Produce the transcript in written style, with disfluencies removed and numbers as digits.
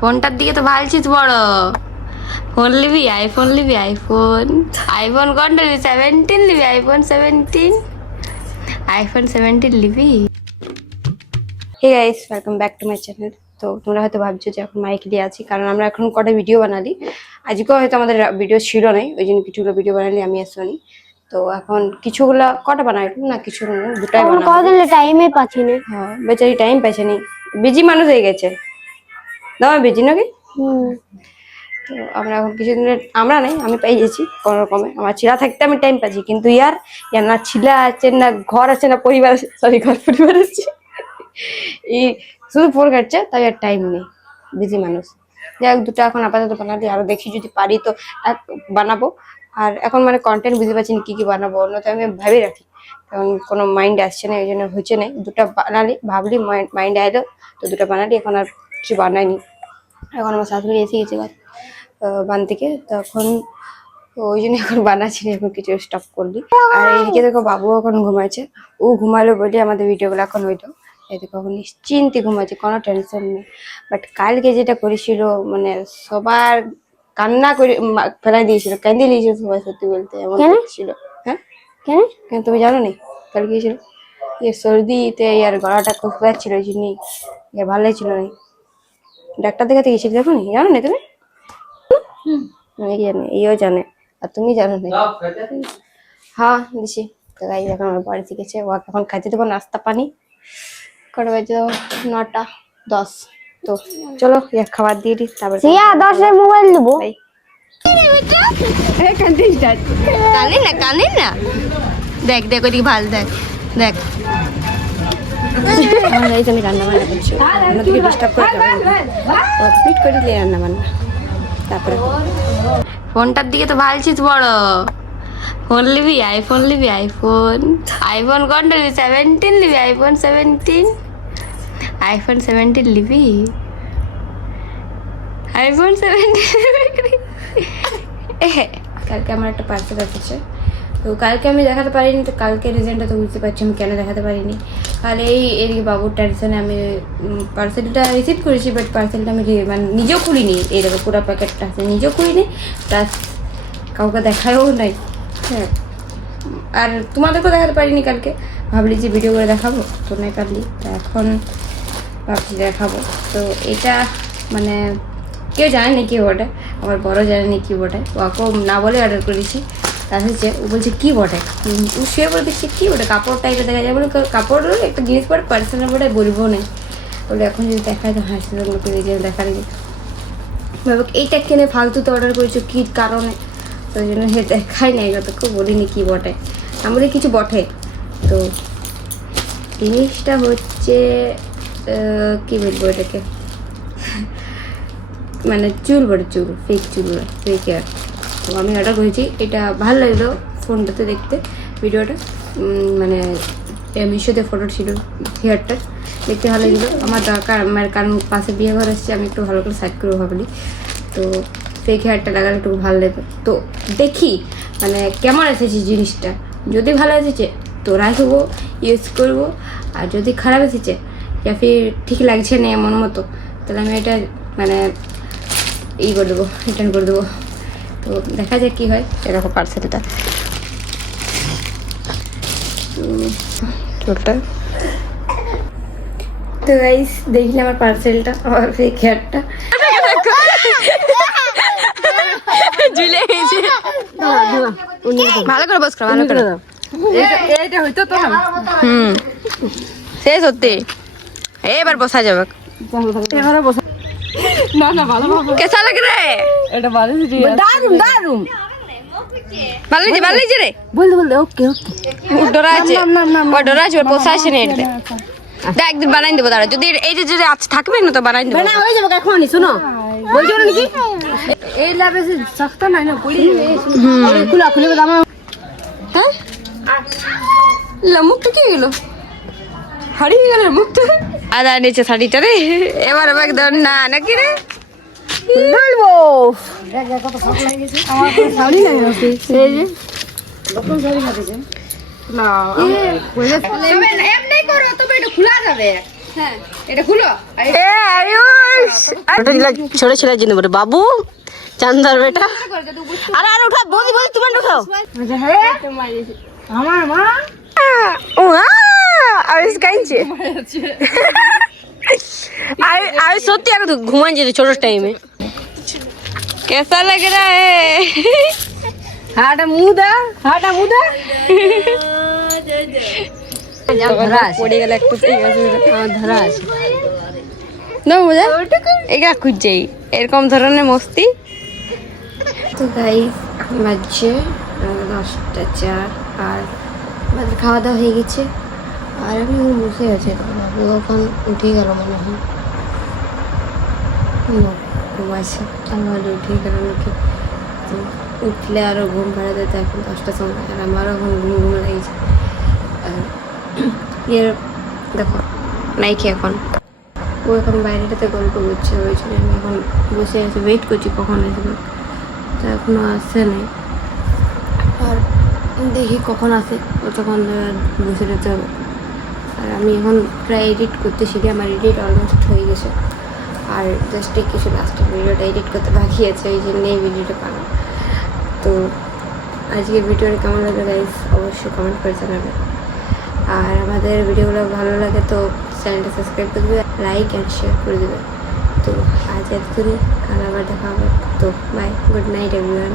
ফোনটার দিকে তো ভালছিস বড়। ফোন নিবি? আইফোন নিবি? আইফোন আইফোন কোনটা নিবি? 17 নিবি? আইফোন 17 নিবি? Hey guys, welcome back to my channel. তো তোমরা হয়তো ভাবছো যে এখন মাইক দিয়ে আছি, কারণ আমরা এখন কটা ভিডিও বানালি। আজকেও হয়তো আমাদের ভিডিও ছিল নাই, ওই জন্য কিছুগুলো ভিডিও বানালি আমি আর সোনি। তো এখন কিছুগুলা কটা বানাই না, কিছু না, দুটাই বানাবো। কদিন টাইমে পাচ্ছি না। হ্যাঁ, বেচারি টাইম পাইছে নি, বিজি মানুষ হয়ে গেছে। দাও বিজি নাকি? তো আমরা এখন কিছুদিনের আমরা নাই, আমি পাই গেছি কোনো রকমে। আমার ছিলা থাকতে আমি টাইম পাচ্ছি, কিন্তু ইয়ার না ছিলা আছে, না ঘর আছে, না পরিবার আছে। সরি, ঘর পরিবার আছে, এই শুধু ফোন কাটছে, তাই আর টাইম নেই, বিজি মানুষ। যাই হোক, দুটো এখন আপাতত বানালি, আরো দেখি যদি পারি তো বানাবো। আর এখন মানে কন্টেন্ট বুঝতে পারছি না কি কি বানাবো, অন্যত আমি ভাবি রাখি, কারণ কোনো মাইন্ডে আসছে না, এই জন্য হচ্ছে না। দুটো বানালি, ভাবলি মাইন্ডে এলো তো দুটো বানালি, এখন আর কিছু বানাইনি। এখন আমার শাশুড়ি এসে গেছে বান থেকে, তখন ওই জন্য এখন বানাচ্ছি না, এখন কিছু স্টপ করলি। আর এইদিকে দেখো বাবু এখন ঘুমাচ্ছে, ও ঘুমালো বলে আমাদের ভিডিওগুলো এখন হইলো। এদিকে এখন নিশ্চিন্তে ঘুমাচ্ছে, কোনো টেনশন নেই। বাট কালকে যেটা করেছিল, মানে সবার কান্না করে ফেলাই দিয়েছিল, কান্দি দিয়েছিল সবাই, সত্যি বলতে এমন ছিল। হ্যাঁ কেন কেন তুমি জানো নি কালকে ছিল? সর্দিতে আর গলাটা খুব ছিল, ওই জন্যই ভালোই ছিল না। ডাক্তার দেখাতে গেছিল, দেখো নি, জানো না তুমি? জানে, এইও জানে, আর তুমি জানো না। হ্যাঁ দিছি। তো গাই এখন আমার বাড়ি শিখেছে, ও এখন খাইতে দেবো নাস্তা পানি। কটা বাজে? 9:10। তো চলো খাবার দিয়ে দিই, তারপরে 10 মোবাইল দেবো। কানে না, কানে না, দেখ দেখ ওইদিকে ভালো, দেখ দেখ। আমি রান্না বান্না করছি, আমাদেরকে ডিস্টার্ব করে কমপ্লিট করে দিলে রান্না বান্না। তারপরে ফোনটার দিকে তো ভালছিস বড়। ফোন নিবি? আইফোন নিবি? আইফোন কোনটা নিবি? 17 নিবি? আইফোন 17 নিবি? আইফোন 17। কালকে আমার একটা পার্সেল আসছে, তো কালকে আমি দেখাতে পারিনি। তো কালকে রিজনটা তো বুঝতে পারছি আমি কেন দেখাতে পারিনি। আর এদিকে বাবুর টেনশনে আমি পার্সেলটা রিসিভ করেছি, বাট পার্সেলটা আমি মানে নিজেও খুলিনি। এই দেখো পুরো প্যাকেটটা আছে, নিজেও খুলিনি, প্লাস কাউকে দেখায়ও নাই। হ্যাঁ, আর তোমাদেরকেও দেখাতে পারিনি কালকে। ভাবলি যে ভিডিও করে দেখাবো, তো নাই পারলি। তো এখন ভাবছি দেখাবো। তো এটা মানে কেউ জানে না কি বটে, আমার বড় জানে না কি বটে, ওকেও না বলে অর্ডার করেছি। তার হচ্ছে ও বলছে কি বটে, ও শুয়ে বলে দিচ্ছে কি বটে, কাপড় টাইপের দেখা যায়। বলে কাপড় একটা জিনিস পরে পার্সোনাল বটে বলবো না, বলে এখন যদি দেখায় তো হাসি দেখার এইটা কেনে ফালতুতে অর্ডার করেছো কি কারণে, তো ওই জন্য দেখাই নাই, যতক্ষণ বলিনি কি বটে। আমাদের কিছু বটে। তো জিনিসটা হচ্ছে কি বলবো এটাকে, মানে চুল বটে, চুল ফেক চুল, ফেক হেয়ার। তো আমি অর্ডার করেছি, এটা ভালো লাগলো ফোনটাতে দেখতে, ভিডিওটা মানে মিশোতে ফটো ছিল হেয়ারটা, দেখতে ভালো লাগলো আমার দরকার। আমার কারণ পাশে বিয়ে ঘর আসছে, আমি একটু ভালো করে সাইড করবো ভাবলি। তো ফেক হেয়ারটা লাগালে একটু ভালো লাগবে। তো দেখি মানে কেমন এসেছে জিনিসটা, যদি ভালো এসেছে তো রাখবো, ইউজ করবো। আর যদি খারাপ এসেছে ইয়া ফির ঠিক লাগছে না এমন মতো, তাহলে আমি এটা মানে করে দেবো, রিটার্ন করে দেবো। তো দেখা যাক কী হয়। এরকম পার্সেলটা চুলটা, তো গাইস দেখলে আমার পার্সেলটা, আমার ফেক হেয়ারটা ঝুলে গেছে। ভালো করে বস করো, ভালো করে। এইটা হইতো তো সে সত্যি এবার বসা যাবে। এবারে বসে না না ভালো কেসা লাগে রে? এটা ভালো দারুম দারুম ভালো লাগছে রে? বলতে বলতে ওকে ওকে ডরা আছে, ডরা আছে, ওর পোষা আছে না এটাতে। দেখ একদিন বানাই দেবো, দাঁড়া, যদি এই যে যদি আজ থাকবে না তো বানাই দেবো। না হয়ে যাবে এখনই, শোনো বলছো নাকি এই লাভে সস্তা নাই না পড়ি খুলা খুলে দাম। হ্যাঁ মুখটা কি গেল, হারিয়ে গেল মুখটা। আদা নিচে শাড়িটা রে, এবার একদম না নাকি রে বলবো কত শখ লাগেছে আমার শাড়ি লাগে না এই যে নতুন শাড়ি খাতেছে না এমনি করো তবে এটা খোলা যাবে। হ্যাঁ এটা খুলো এ আয়ুষ ছোট ছেলের জন্য বলে বাবু চান্দার বেটা আরে আরে উঠা বৌদি বৌদি তুমি উঠাও আমার মা ও আয়ুষ কাইছে আয়ুষ সত্যি এখন ঘুমান যেতে ছোট টাইমে কেসা লাগে রা হাটা মুদা পড়ে গেলে একটু ধরা আছে না বুঝা এগুলা খুঁজছেই এরকম ধরনের মস্তি। তো গাইস এখন বাজছে 10:04 আর আমাদের খাওয়া দাওয়া হয়ে গেছে আর আমি এখন বসে আছি। বাবু এখন উঠে গেল মনে হয়, ঘুমাইছে আমার উঠে গেল নাকি। তো উঠলে আরও ঘুম পাড়া যেত এখন 10টার সময় আর আমারও এখন ঘুম লাগছে। আর ইয়ে দেখো নাইকি এখন ও এখন বাইরেটাতে গল্প করছে, ওই জন্য আমি এখন বসে আছি ওয়েট করছি কখন আসবে। তো এখনও আসছে নাই আর দেখি কখন আসে, ও তখন বসে যেতে হবে। আর আমি এখন প্রায় এডিট করতে শিখি, আমার এডিট অলমোস্ট হয়ে গেছে আর জাস্ট কিছু লাস্টের ভিডিওটা এডিট করতে বাকি আছে, ওই জন্য এই ভিডিওটা পাবো। তো আজকের ভিডিওটা কেমন লাগে গাইস অবশ্যই কমেন্ট করে জানাবে। আর আমাদের ভিডিওগুলো ভালো লাগে তো চ্যানেলটা সাবস্ক্রাইব করে দেবে, লাইক অ্যান্ড শেয়ার করে দেবে। তো আজ এত দূরে, কাল আবার দেখা হবে। তো বাই, গুড নাইট এভরিওয়ান।